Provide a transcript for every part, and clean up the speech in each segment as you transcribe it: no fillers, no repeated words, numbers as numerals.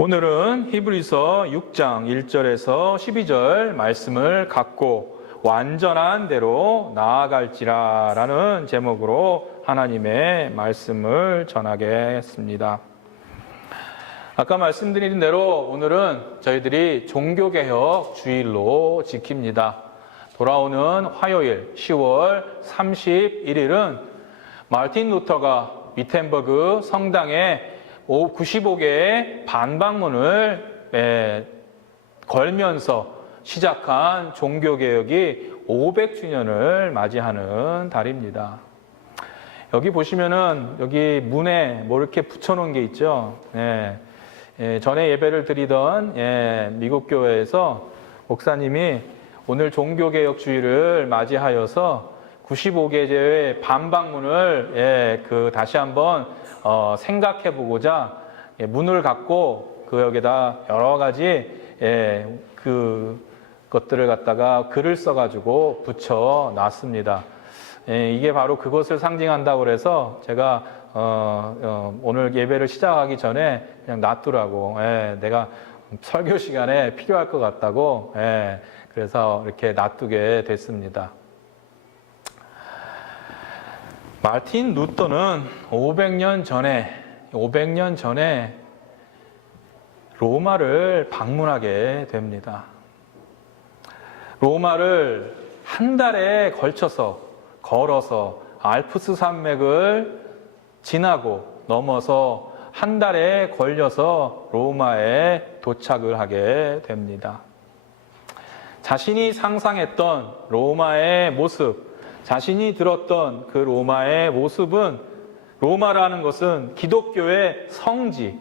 오늘은 히브리서 6장 1절에서 12절 말씀을 갖고 완전한 대로 나아갈지라 라는 제목으로 하나님의 말씀을 전하겠습니다. 아까 말씀드린 대로 오늘은 저희들이 종교개혁 주일로 지킵니다. 돌아오는 화요일 10월 31일은 마르틴 루터가 위텐버그 성당에 95개의 반박문을 걸면서 시작한 종교개혁이 500주년을 맞이하는 달입니다. 여기 보시면은 여기 문에 뭐 이렇게 붙여놓은 게 있죠. 전에 예배를 드리던 미국 교회에서 목사님이 오늘 종교개혁 주일을 맞이하여서 95개의 반박문을 다시 한번 생각해 보고자 문을 갖고 그 여기다 여러 가지 그 것들을 갖다가 글을 써가지고 붙여 놨습니다. 이게 바로 그것을 상징한다고 그래서 제가 오늘 예배를 시작하기 전에 그냥 놔두라고 내가 설교 시간에 필요할 것 같다고 그래서 이렇게 놔두게 됐습니다. 마르틴 루터는 500년 전에 로마를 방문하게 됩니다. 로마를 한 달에 걸쳐서 걸어서 알프스 산맥을 지나고 넘어서 한 달에 걸려서 로마에 도착을 하게 됩니다. 자신이 상상했던 로마의 모습, 자신이 들었던 그 로마의 모습은 로마라는 것은 기독교의 성지,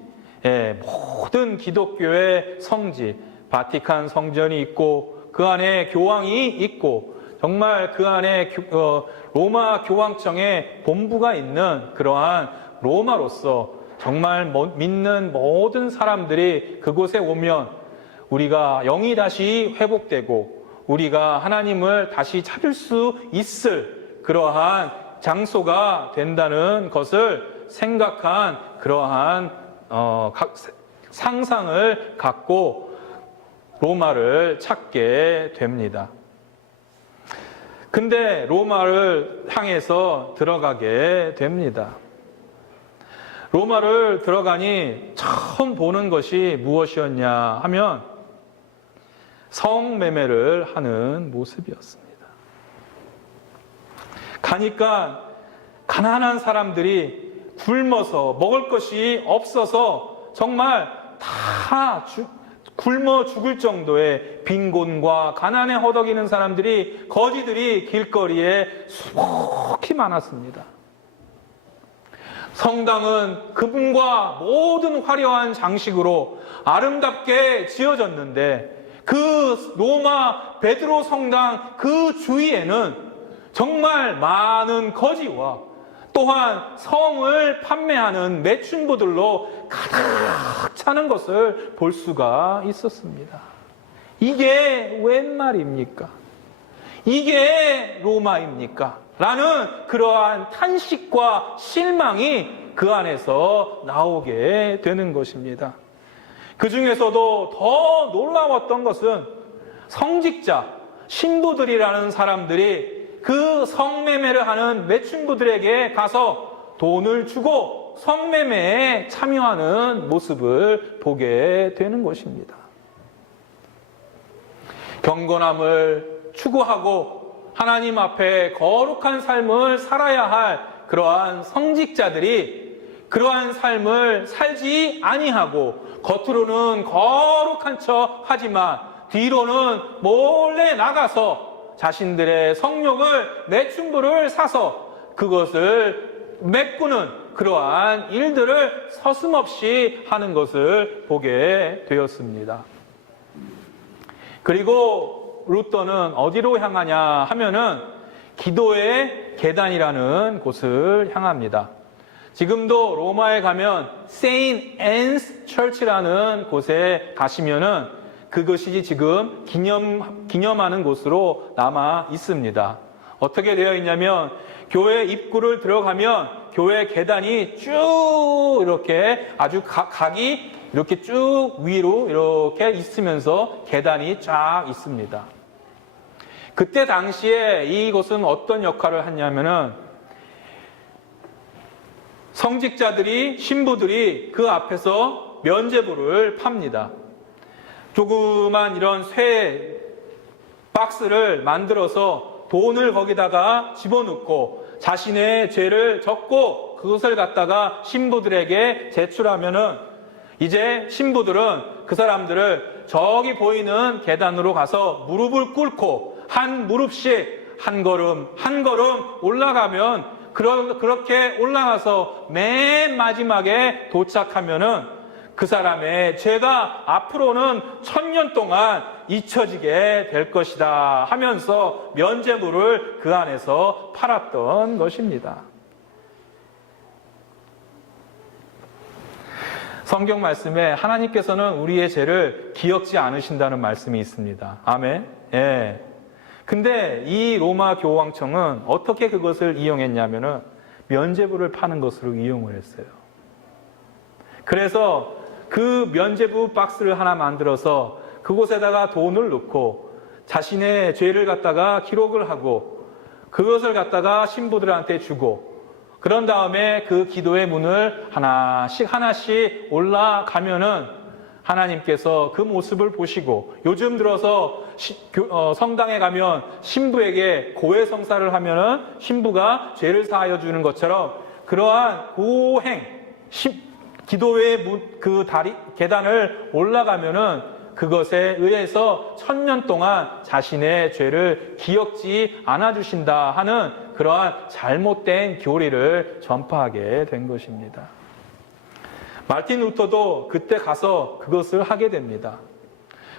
모든 기독교의 성지, 바티칸 성전이 있고 그 안에 교황이 있고 정말 그 안에 로마 교황청의 본부가 있는 그러한 로마로서 정말 믿는 모든 사람들이 그곳에 오면 우리가 영이 다시 회복되고 우리가 하나님을 다시 찾을 수 있을 그러한 장소가 된다는 것을 생각한 그러한 상상을 갖고 로마를 찾게 됩니다. 근데 로마를 향해서 들어가게 됩니다. 로마를 들어가니 처음 보는 것이 무엇이었냐 하면 성매매를 하는 모습이었습니다. 가니까 가난한 사람들이 굶어서 먹을 것이 없어서 정말 다 굶어 죽을 정도의 빈곤과 가난에 허덕이는 사람들이 거지들이 길거리에 수북히 많았습니다. 성당은 그분과 모든 화려한 장식으로 아름답게 지어졌는데 그 로마 베드로 성당 그 주위에는 정말 많은 거지와 또한 성을 판매하는 매춘부들로 가득 차는 것을 볼 수가 있었습니다. 이게 웬 말입니까? 이게 로마입니까? 라는 그러한 탄식과 실망이 그 안에서 나오게 되는 것입니다. 그 중에서도 더 놀라웠던 것은 성직자, 신부들이라는 사람들이 그 성매매를 하는 매춘부들에게 가서 돈을 주고 성매매에 참여하는 모습을 보게 되는 것입니다. 경건함을 추구하고 하나님 앞에 거룩한 삶을 살아야 할 그러한 성직자들이 그러한 삶을 살지 아니하고 겉으로는 거룩한 척 하지만 뒤로는 몰래 나가서 자신들의 성욕을 매춘부를 사서 그것을 메꾸는 그러한 일들을 서슴없이 하는 것을 보게 되었습니다. 그리고 루터는 어디로 향하냐 하면은 기도의 계단이라는 곳을 향합니다. 지금도 로마에 가면 세인트 앤스 처치라는 곳에 가시면은 그것이 지금 기념하는 곳으로 남아 있습니다. 어떻게 되어 있냐면 교회 입구를 들어가면 교회 계단이 쭉 이렇게 아주 각이 이렇게 쭉 위로 이렇게 있으면서 계단이 쫙 있습니다. 그때 당시에 이곳은 어떤 역할을 했냐면은 성직자들이, 신부들이 그 앞에서 면죄부를 팝니다. 조그만 이런 쇠 박스를 만들어서 돈을 거기다가 집어넣고 자신의 죄를 적고 그것을 갖다가 신부들에게 제출하면은 이제 신부들은 그 사람들을 저기 보이는 계단으로 가서 무릎을 꿇고 한 무릎씩 한 걸음 한 걸음 올라가면 그렇게 올라가서 맨 마지막에 도착하면은 그 사람의 죄가 앞으로는 1000년 동안 잊혀지게 될 것이다 하면서 면죄부를 그 안에서 팔았던 것입니다. 성경 말씀에 하나님께서는 우리의 죄를 기억지 않으신다는 말씀이 있습니다. 아멘. 예. 근데 이 로마 교황청은 어떻게 그것을 이용했냐면은 면죄부를 파는 것으로 이용을 했어요. 그래서 그 면죄부 박스를 하나 만들어서 그곳에다가 돈을 넣고 자신의 죄를 갖다가 기록을 하고 그것을 갖다가 신부들한테 주고 그런 다음에 그 기도의 문을 하나씩 올라가면은 하나님께서 그 모습을 보시고 요즘 들어서 성당에 가면 신부에게 고해성사를 하면은 신부가 죄를 사하여 주는 것처럼 그러한 고행, 기도의 그 계단을 올라가면은 그것에 의해서 1000년 동안 자신의 죄를 기억지 않아 주신다 하는 그러한 잘못된 교리를 전파하게 된 것입니다. 마틴 루터도 그때 가서 그것을 하게 됩니다.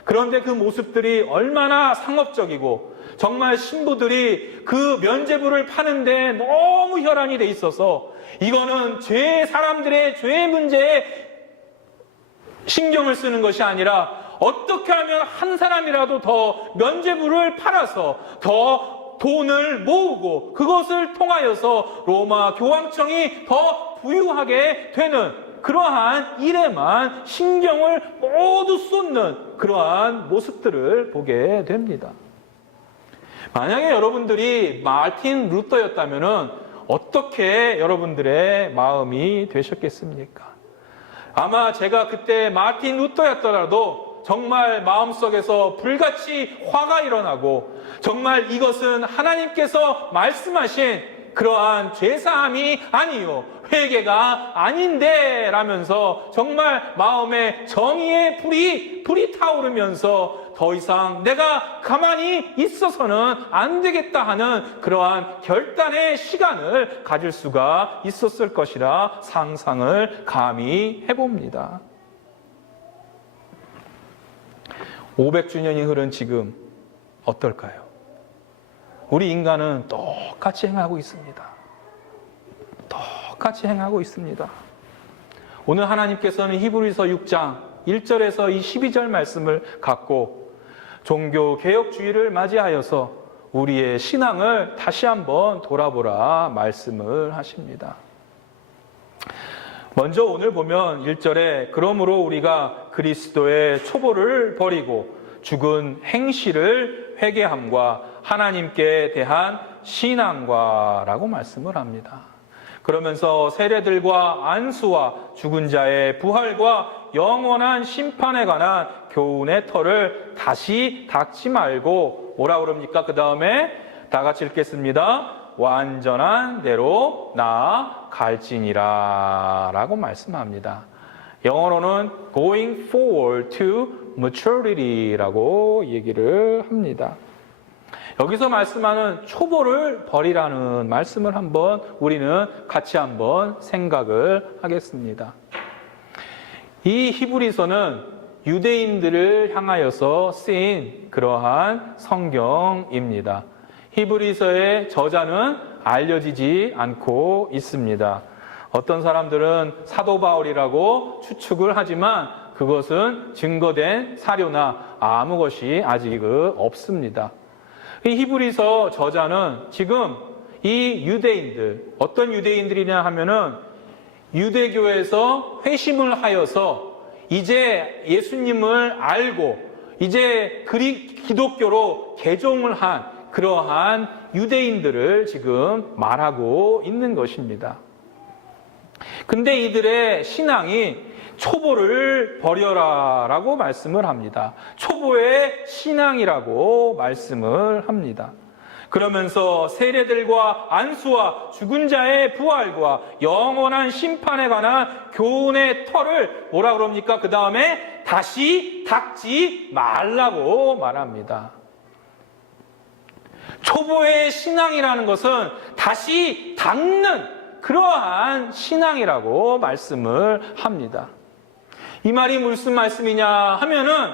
그런데 그 모습들이 얼마나 상업적이고 정말 신부들이 그 면죄부를 파는데 너무 혈안이 돼 있어서 이거는 사람들의 죄 문제에 신경을 쓰는 것이 아니라 어떻게 하면 한 사람이라도 더 면죄부를 팔아서 더 돈을 모으고 그것을 통하여서 로마 교황청이 더 부유하게 되는 그러한 일에만 신경을 모두 쏟는 그러한 모습들을 보게 됩니다. 만약에 여러분들이 마틴 루터였다면 어떻게 여러분들의 마음이 되셨겠습니까? 아마 제가 그때 마틴 루터였더라도 정말 마음속에서 불같이 화가 일어나고 정말 이것은 하나님께서 말씀하신 그러한 죄사함이 아니요 회개가 아닌데 라면서 정말 마음에 정의의 불이 타오르면서 더 이상 내가 가만히 있어서는 안 되겠다 하는 그러한 결단의 시간을 가질 수가 있었을 것이라 상상을 감히 해봅니다. 500주년이 흐른 지금 어떨까요? 우리 인간은 똑같이 행하고 있습니다. 똑같이 행하고 있습니다. 오늘 하나님께서는 히브리서 6장 1절에서 이 12절 말씀을 갖고 종교개혁주의를 맞이하여서 우리의 신앙을 다시 한번 돌아보라 말씀을 하십니다. 먼저 오늘 보면 1절에 그러므로 우리가 그리스도의 초보를 버리고 죽은 행실을 회개함과 하나님께 대한 신앙과 라고 말씀을 합니다. 그러면서 세례들과 안수와 죽은 자의 부활과 영원한 심판에 관한 교훈의 터를 다시 닫지 말고 뭐라 그럽니까? 그 다음에 다 같이 읽겠습니다. 완전한 대로 나아갈지니라 라고 말씀합니다. 영어로는 going forward to maturity 라고 얘기를 합니다. 여기서 말씀하는 초보를 버리라는 말씀을 한번 우리는 같이 한번 생각을 하겠습니다. 이 히브리서는 유대인들을 향하여서 쓰인 그러한 성경입니다. 히브리서의 저자는 알려지지 않고 있습니다. 어떤 사람들은 사도 바울이라고 추측을 하지만 그것은 증거된 사료나 아무 것이 아직 없습니다. 이 히브리서 저자는 지금 이 유대인들, 어떤 유대인들이냐 하면은 유대교에서 회심을 하여서 이제 예수님을 알고 이제 기독교로 개종을 한 그러한 유대인들을 지금 말하고 있는 것입니다. 근데 이들의 신앙이 초보를 버려라 라고 말씀을 합니다. 초보의 신앙이라고 말씀을 합니다. 그러면서 세례들과 안수와 죽은 자의 부활과 영원한 심판에 관한 교훈의 털을 뭐라 그럽니까? 그 다음에 다시 닦지 말라고 말합니다. 초보의 신앙이라는 것은 다시 닦는 그러한 신앙이라고 말씀을 합니다. 이 말이 무슨 말씀이냐 하면은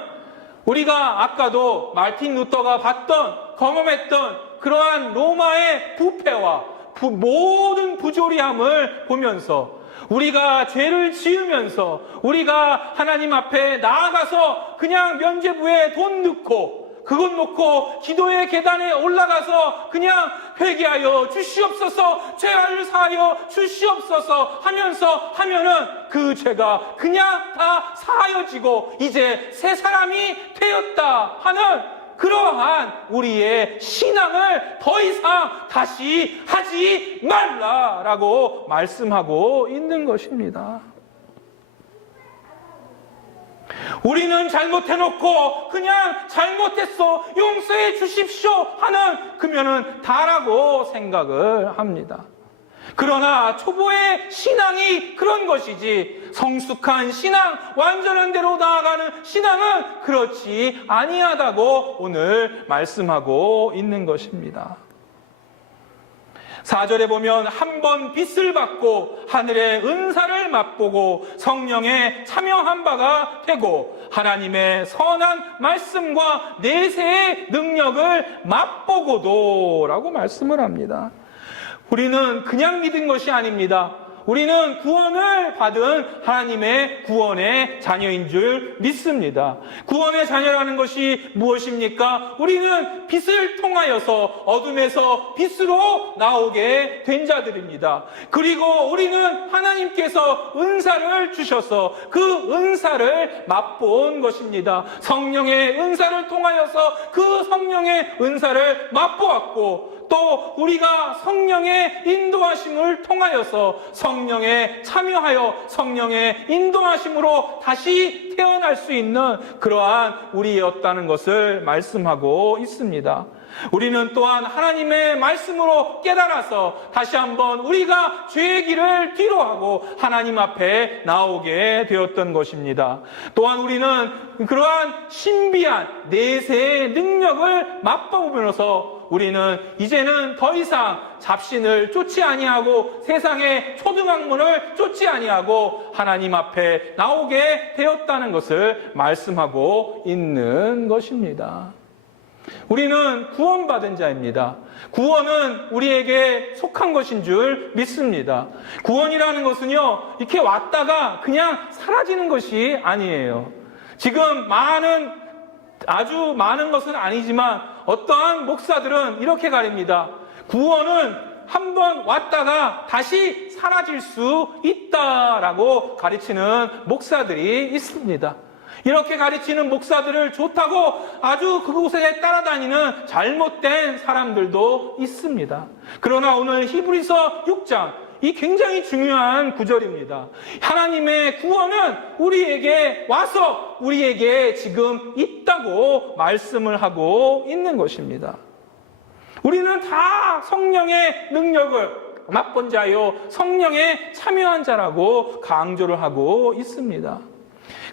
우리가 아까도 마르틴 루터가 봤던 경험했던 그러한 로마의 부패와 모든 부조리함을 보면서 우리가 죄를 지으면서 우리가 하나님 앞에 나아가서 그냥 면죄부에 돈 넣고 그것 놓고 기도의 계단에 올라가서 그냥 회개하여 주시옵소서, 죄를 사하여 주시옵소서 하면은 그 죄가 그냥 다 사하여지고 이제 새 사람이 되었다 하는 그러한 우리의 신앙을 더 이상 다시 하지 말라라고 말씀하고 있는 것입니다. 우리는 잘못해놓고 그냥 잘못했어 용서해 주십시오 하는 그러면은 다라고 생각을 합니다. 그러나 초보의 신앙이 그런 것이지 성숙한 신앙, 완전한 대로 나아가는 신앙은 그렇지 아니하다고 오늘 말씀하고 있는 것입니다. 4절에 보면 한 번 빚을 받고 하늘의 은사를 맛보고 성령에 참여한 바가 되고 하나님의 선한 말씀과 내세의 능력을 맛보고도 라고 말씀을 합니다. 우리는 그냥 믿은 것이 아닙니다. 우리는 구원을 받은 하나님의 구원의 자녀인 줄 믿습니다. 구원의 자녀라는 것이 무엇입니까? 우리는 빛을 통하여서 어둠에서 빛으로 나오게 된 자들입니다. 그리고 우리는 하나님께서 은사를 주셔서 그 은사를 맛본 것입니다. 성령의 은사를 통하여서 그 성령의 은사를 맛보았고 또 우리가 성령의 인도하심을 통하여서 성령에 참여하여 성령의 인도하심으로 다시 태어날 수 있는 그러한 우리였다는 것을 말씀하고 있습니다. 우리는 또한 하나님의 말씀으로 깨달아서 다시 한번 우리가 죄의 길을 뒤로하고 하나님 앞에 나오게 되었던 것입니다. 또한 우리는 그러한 신비한 내세의 능력을 맛보면서 우리는 이제는 더 이상 잡신을 쫓지 아니하고 세상의 초등학문을 쫓지 아니하고 하나님 앞에 나오게 되었다는 것을 말씀하고 있는 것입니다. 우리는 구원받은 자입니다. 구원은 우리에게 속한 것인 줄 믿습니다. 구원이라는 것은요, 이렇게 왔다가 그냥 사라지는 것이 아니에요. 지금 아주 많은 것은 아니지만 어떠한 목사들은 이렇게 가립니다. 구원은 한번 왔다가 다시 사라질 수 있다라고 가르치는 목사들이 있습니다. 이렇게 가르치는 목사들을 좋다고 아주 그곳에 따라다니는 잘못된 사람들도 있습니다. 그러나 오늘 히브리서 6장 이 굉장히 중요한 구절입니다. 하나님의 구원은 우리에게 와서 우리에게 지금 있다고 말씀을 하고 있는 것입니다. 우리는 다 성령의 능력을 맛본 자요 성령에 참여한 자라고 강조를 하고 있습니다.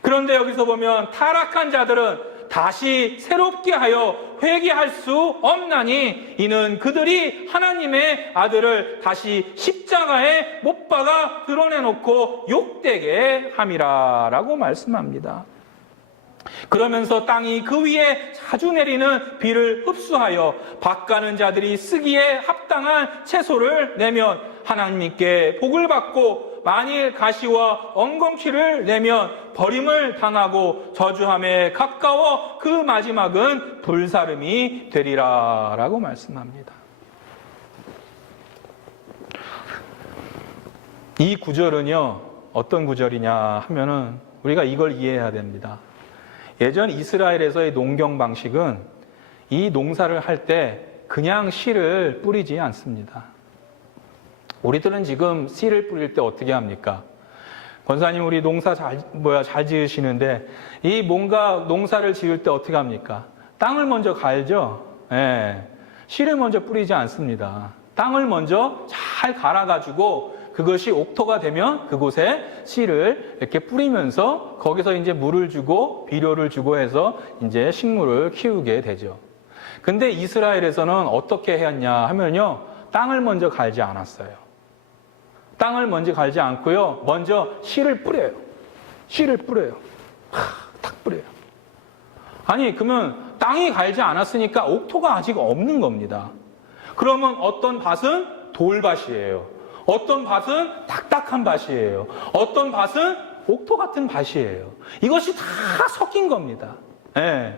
그런데 여기서 보면 타락한 자들은 다시 새롭게 하여 회개할 수 없나니 이는 그들이 하나님의 아들을 다시 십자가에 못 박아 드러내놓고 욕되게 함이라 라고 말씀합니다. 그러면서 땅이 그 위에 자주 내리는 비를 흡수하여 밭가는 자들이 쓰기에 합당한 채소를 내면 하나님께 복을 받고 만일 가시와 엉겅퀴를 내면 버림을 당하고 저주함에 가까워 그 마지막은 불사름이 되리라 라고 말씀합니다. 이 구절은요 어떤 구절이냐 하면은 우리가 이걸 이해해야 됩니다. 예전 이스라엘에서의 농경 방식은 이 농사를 할 때 그냥 씨를 뿌리지 않습니다. 우리들은 지금 씨를 뿌릴 때 어떻게 합니까? 권사님, 우리 농사 잘 지으시는데 이 뭔가 농사를 지을 때 어떻게 합니까? 땅을 먼저 갈죠. 예. 씨를 먼저 뿌리지 않습니다. 땅을 먼저 잘 갈아가지고 그것이 옥토가 되면 그곳에 씨를 이렇게 뿌리면서 거기서 이제 물을 주고 비료를 주고 해서 이제 식물을 키우게 되죠. 근데 이스라엘에서는 어떻게 했냐 하면요, 땅을 먼저 갈지 않았어요. 땅을 먼저 갈지 않고요, 먼저 씨를 뿌려요. 씨를 뿌려요. 탁 뿌려요. 아니, 그러면 땅이 갈지 않았으니까 옥토가 아직 없는 겁니다. 그러면 어떤 밭은 돌밭이에요. 어떤 밭은 딱딱한 밭이에요. 어떤 밭은 옥토 같은 밭이에요. 이것이 다 섞인 겁니다. 예.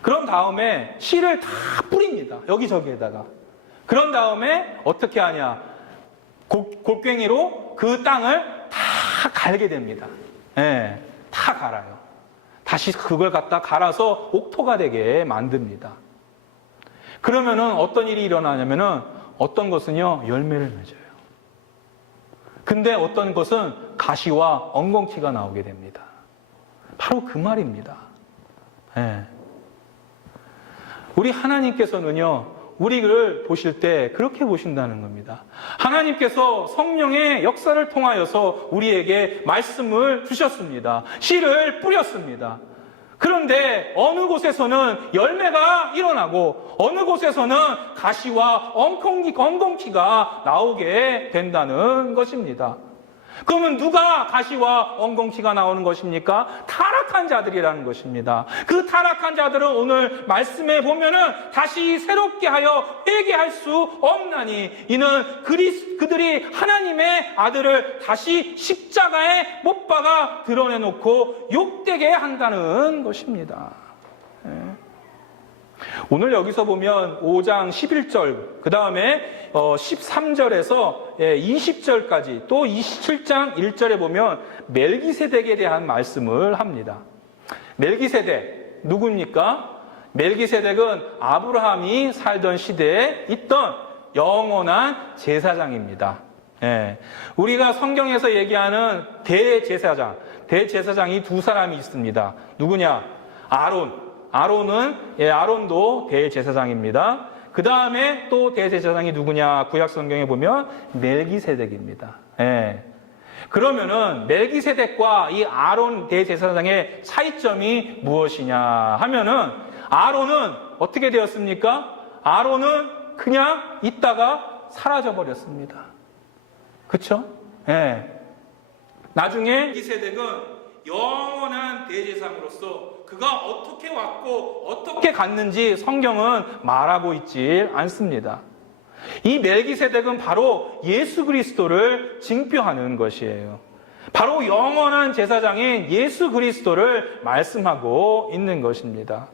그런 다음에 씨를 다 뿌립니다. 여기저기에다가. 그런 다음에 어떻게 하냐. 골괭이로 그 땅을 다 갈게 됩니다. 예. 다 갈아요. 다시 그걸 갖다 갈아서 옥토가 되게 만듭니다. 그러면은 어떤 일이 일어나냐면은 어떤 것은요, 열매를 맺어요. 근데 어떤 것은 가시와 엉겅퀴가 나오게 됩니다. 바로 그 말입니다. 예. 우리 하나님께서는요, 우리를 보실 때 그렇게 보신다는 겁니다. 하나님께서 성령의 역사를 통하여서 우리에게 말씀을 주셨습니다. 씨를 뿌렸습니다. 그런데 어느 곳에서는 열매가 일어나고 어느 곳에서는 가시와 엉겅퀴가 나오게 된다는 것입니다. 그러면 누가 가시와 엉겅퀴가 나오는 것입니까? 타락한 자들이라는 것입니다. 그 타락한 자들은 오늘 말씀에 보면은 다시 새롭게 하여 회개할 수 없나니 이는 그들이 하나님의 아들을 다시 십자가에 못 박아 드러내놓고 욕되게 한다는 것입니다. 오늘 여기서 보면 5장 11절, 그 다음에 13절에서 20절까지 또 27장 1절에 보면 멜기세덱에 대한 말씀을 합니다. 멜기세덱, 누굽니까? 멜기세덱은 아브라함이 살던 시대에 있던 영원한 제사장입니다. 우리가 성경에서 얘기하는 대제사장이 두 사람이 있습니다. 누구냐? 아론도 대제사장입니다. 그 다음에 또 대제사장이 누구냐? 구약 성경에 보면 멜기세덱입니다. 그러면은 멜기세덱과 이 아론 대제사장의 차이점이 무엇이냐 하면은 아론은 어떻게 되었습니까? 아론은 그냥 있다가 사라져 버렸습니다. 그렇죠? 나중에 멜기세덱은 영원한 대제사장으로서 그가 어떻게 왔고 어떻게 갔는지 성경은 말하고 있지 않습니다. 이 멜기세덱은 바로 예수 그리스도를 징표하는 것이에요. 바로 영원한 제사장인 예수 그리스도를 말씀하고 있는 것입니다.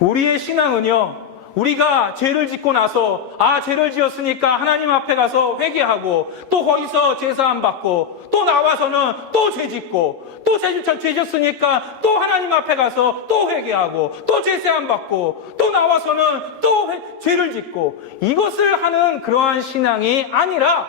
우리의 신앙은요, 우리가 죄를 짓고 나서 죄를 지었으니까 하나님 앞에 가서 회개하고 또 거기서 제사함 받고 또 나와서는 또 죄 짓고 또 죄 짓었으니까 또 하나님 앞에 가서 또 회개하고 또 제사함 받고 또 나와서는 또 죄를 짓고 이것을 하는 그러한 신앙이 아니라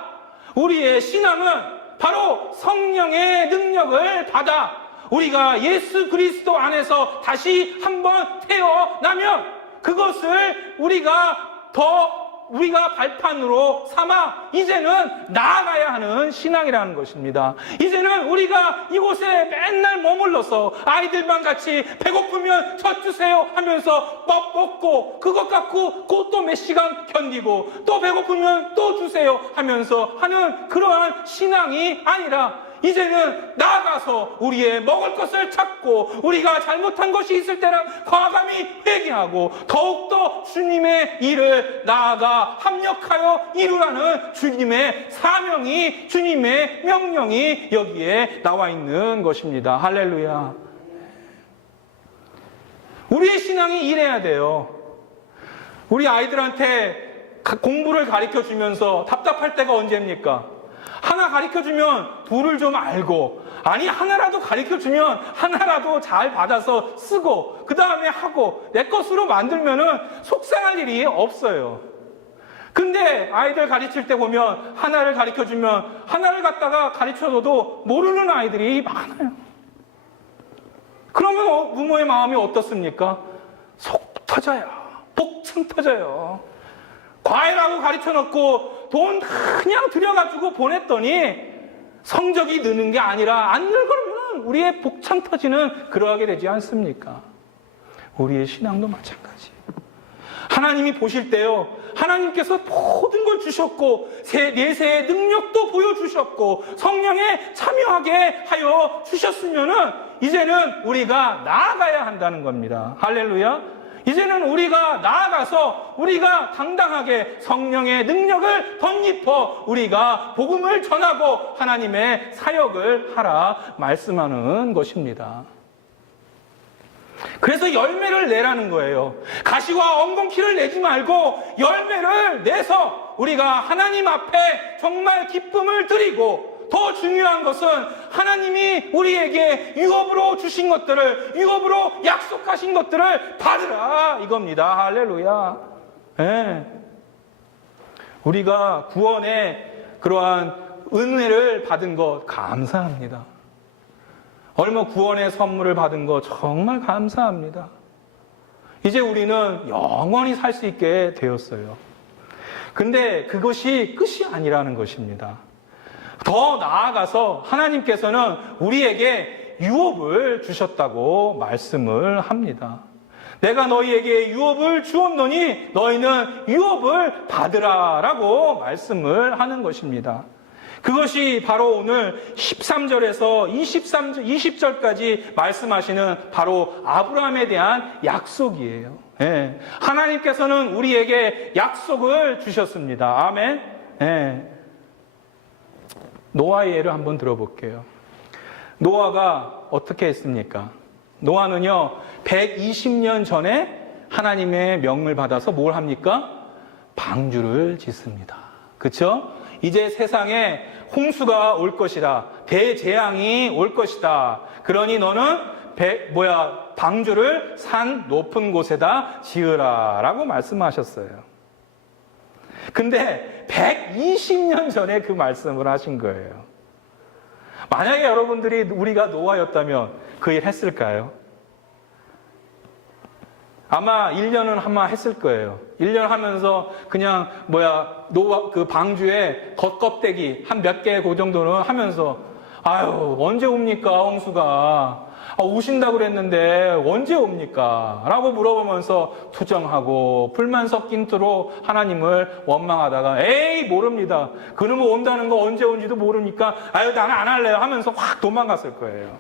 우리의 신앙은 바로 성령의 능력을 받아 우리가 예수 그리스도 안에서 다시 한번 태어나면 그것을 우리가 발판으로 삼아 이제는 나아가야 하는 신앙이라는 것입니다. 이제는 우리가 이곳에 맨날 머물러서 아이들만 같이 배고프면 젖 주세요 하면서 먹고 그것 갖고 또 몇 시간 견디고 또 배고프면 또 주세요 하면서 하는 그러한 신앙이 아니라 이제는 나아가서 우리의 먹을 것을 찾고 우리가 잘못한 것이 있을 때는 과감히 회개하고 더욱더 주님의 일을 나아가 합력하여 이루라는 주님의 사명이, 주님의 명령이 여기에 나와 있는 것입니다. 할렐루야. 우리의 신앙이 이래야 돼요. 우리 아이들한테 공부를 가르쳐주면서 답답할 때가 언제입니까? 하나 가르쳐주면 둘을 좀 알고 아니, 하나라도 가르쳐주면 하나라도 잘 받아서 쓰고 그 다음에 하고 내 것으로 만들면은 속상할 일이 없어요. 근데 아이들 가르칠 때 보면 하나를 가르쳐주면 하나를 갖다가 가르쳐줘도 모르는 아이들이 많아요. 그러면 부모의 마음이 어떻습니까? 속 터져요. 복층 터져요. 과외라고 가르쳐놓고 돈 그냥 들여가지고 보냈더니 성적이 느는 게 아니라 안 늘 그러면 우리의 복창 터지는 그러하게 되지 않습니까? 우리의 신앙도 마찬가지예요. 하나님이 보실 때요, 하나님께서 모든 걸 주셨고 내세의 능력도 보여주셨고 성령에 참여하게 하여 주셨으면은 이제는 우리가 나아가야 한다는 겁니다. 할렐루야. 이제는 우리가 나아가서 우리가 당당하게 성령의 능력을 덧입어 우리가 복음을 전하고 하나님의 사역을 하라 말씀하는 것입니다. 그래서 열매를 내라는 거예요. 가시와 엉겅퀴를 내지 말고 열매를 내서 우리가 하나님 앞에 정말 기쁨을 드리고, 더 중요한 것은 하나님이 우리에게 유업으로 주신 것들을, 유업으로 약속하신 것들을 받으라 이겁니다. 할렐루야. 네. 우리가 구원의 그러한 은혜를 받은 것 감사합니다. 얼마 구원의 선물을 받은 거 정말 감사합니다. 이제 우리는 영원히 살 수 있게 되었어요. 근데 그것이 끝이 아니라는 것입니다. 더 나아가서 하나님께서는 우리에게 유업을 주셨다고 말씀을 합니다. 내가 너희에게 유업을 주었노니 너희는 유업을 받으라라고 말씀을 하는 것입니다. 그것이 바로 오늘 13절에서 20절까지 말씀하시는 바로 아브라함에 대한 약속이에요. 예. 하나님께서는 우리에게 약속을 주셨습니다. 아멘. 예. 노아의 예를 한번 들어볼게요. 노아가 어떻게 했습니까? 노아는요, 120년 전에 하나님의 명을 받아서 뭘 합니까? 방주를 짓습니다. 그쵸? 이제 세상에 홍수가 올 것이다. 대재앙이 올 것이다. 그러니 너는 방주를 산 높은 곳에다 지으라 라고 말씀하셨어요. 근데 120년 전에 그 말씀을 하신 거예요. 만약에 여러분들이 우리가 노아였다면 그 일 했을까요? 아마 1년은 아마 했을 거예요. 1년 하면서 그냥 노아 그 방주에 겉껍데기 한 몇 개 그 정도는 하면서 아유 언제 옵니까 홍수가, 오신다고 그랬는데 언제 옵니까? 라고 물어보면서 투정하고 불만 섞인 투로 하나님을 원망하다가 에이 모릅니다. 그놈은 온다는 거 언제 온지도 모르니까 아유 나는 안 할래요 하면서 확 도망갔을 거예요.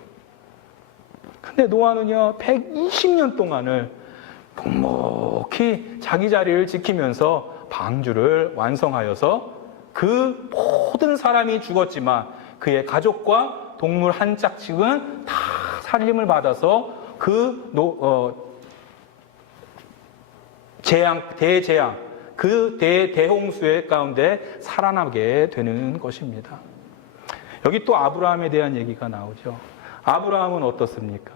근데 노아는요 120년 동안을 묵묵히 자기 자리를 지키면서 방주를 완성하여서 그 모든 사람이 죽었지만 그의 가족과 동물 한 짝씩은 다 살림을 받아서 그 대재앙, 그 대홍수의 가운데 살아나게 되는 것입니다. 여기 또 아브라함에 대한 얘기가 나오죠. 아브라함은 어떻습니까?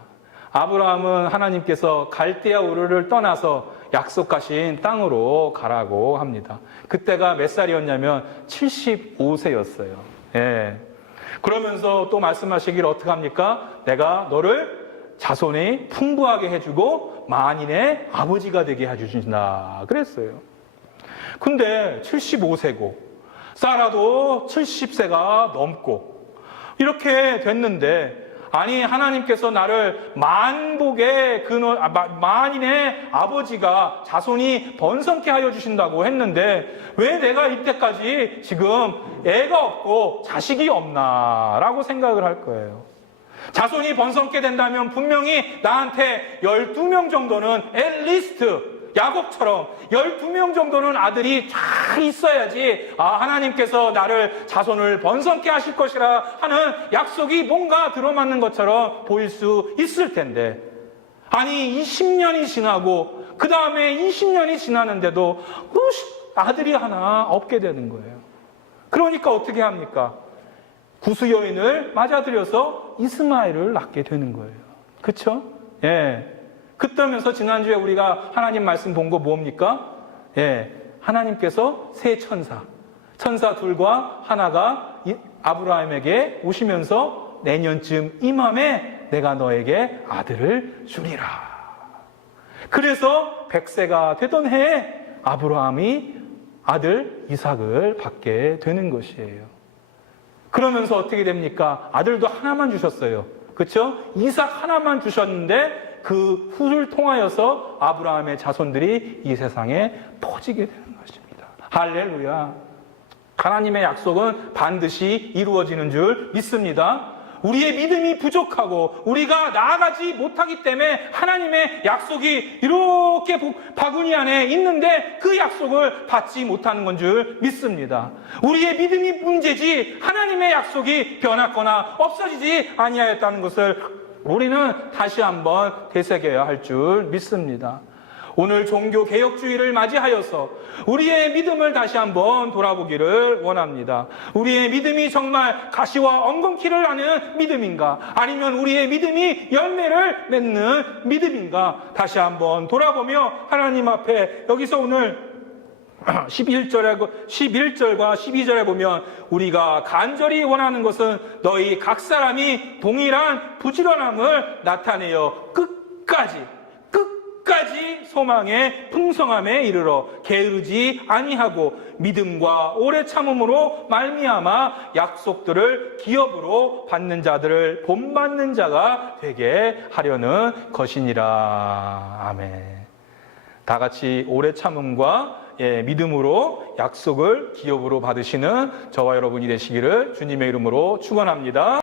아브라함은 하나님께서 갈대아 우르를 떠나서 약속하신 땅으로 가라고 합니다. 그때가 몇 살이었냐면 75세였어요. 예. 그러면서 또 말씀하시길 어떻게 합니까? 내가 너를 자손이 풍부하게 해주고 만인의 아버지가 되게 해주신다 그랬어요. 근데 75세고 사라도 70세가 넘고 이렇게 됐는데, 아니 하나님께서 나를 만인의 아버지가 자손이 번성케 하여 주신다고 했는데 왜 내가 이때까지 지금 애가 없고 자식이 없나 라고 생각을 할 거예요. 자손이 번성케 된다면 분명히 나한테 12명 정도는 앳리스트 야곱처럼 12명 정도는 아들이 잘 있어야지 하나님께서 나를 자손을 번성케 하실 것이라 하는 약속이 뭔가 들어맞는 것처럼 보일 수 있을 텐데, 아니 20년이 지나고 그 다음에 20년이 지나는데도 아들이 하나 없게 되는 거예요. 그러니까 어떻게 합니까? 구수 여인을 맞아들여서 이스마엘을 낳게 되는 거예요. 그쵸? 예. 그러면서 지난주에 우리가 하나님 말씀 본 거 뭡니까? 예. 하나님께서 세 천사 둘과 하나가 아브라함에게 오시면서 내년쯤 이맘에 내가 너에게 아들을 주리라. 그래서 100세가 되던 해에 아브라함이 아들 이삭을 받게 되는 것이에요. 그러면서 어떻게 됩니까? 아들도 하나만 주셨어요. 그렇죠? 이삭 하나만 주셨는데 그 후를 통하여서 아브라함의 자손들이 이 세상에 퍼지게 되는 것입니다. 할렐루야. 하나님의 약속은 반드시 이루어지는 줄 믿습니다. 우리의 믿음이 부족하고 우리가 나아가지 못하기 때문에 하나님의 약속이 이렇게 바구니 안에 있는데 그 약속을 받지 못하는 건 줄 믿습니다. 우리의 믿음이 문제지 하나님의 약속이 변하거나 없어지지 아니하였다는 것을 우리는 다시 한번 되새겨야 할 줄 믿습니다. 오늘 종교개혁주의를 맞이하여서 우리의 믿음을 다시 한번 돌아보기를 원합니다. 우리의 믿음이 정말 가시와 엉겅퀴를 하는 믿음인가? 아니면 우리의 믿음이 열매를 맺는 믿음인가? 다시 한번 돌아보며 하나님 앞에 여기서 오늘 11절과 12절에 보면 우리가 간절히 원하는 것은 너희 각 사람이 동일한 부지런함을 나타내어 끝까지 소망의 풍성함에 이르러 게으르지 아니하고 믿음과 오래 참음으로 말미암아 약속들을 기업으로 받는 자들을 본받는 자가 되게 하려는 것이니라. 아멘. 다 같이 오래 참음과 믿음으로 약속을 기업으로 받으시는 저와 여러분이 되시기를 주님의 이름으로 축원합니다.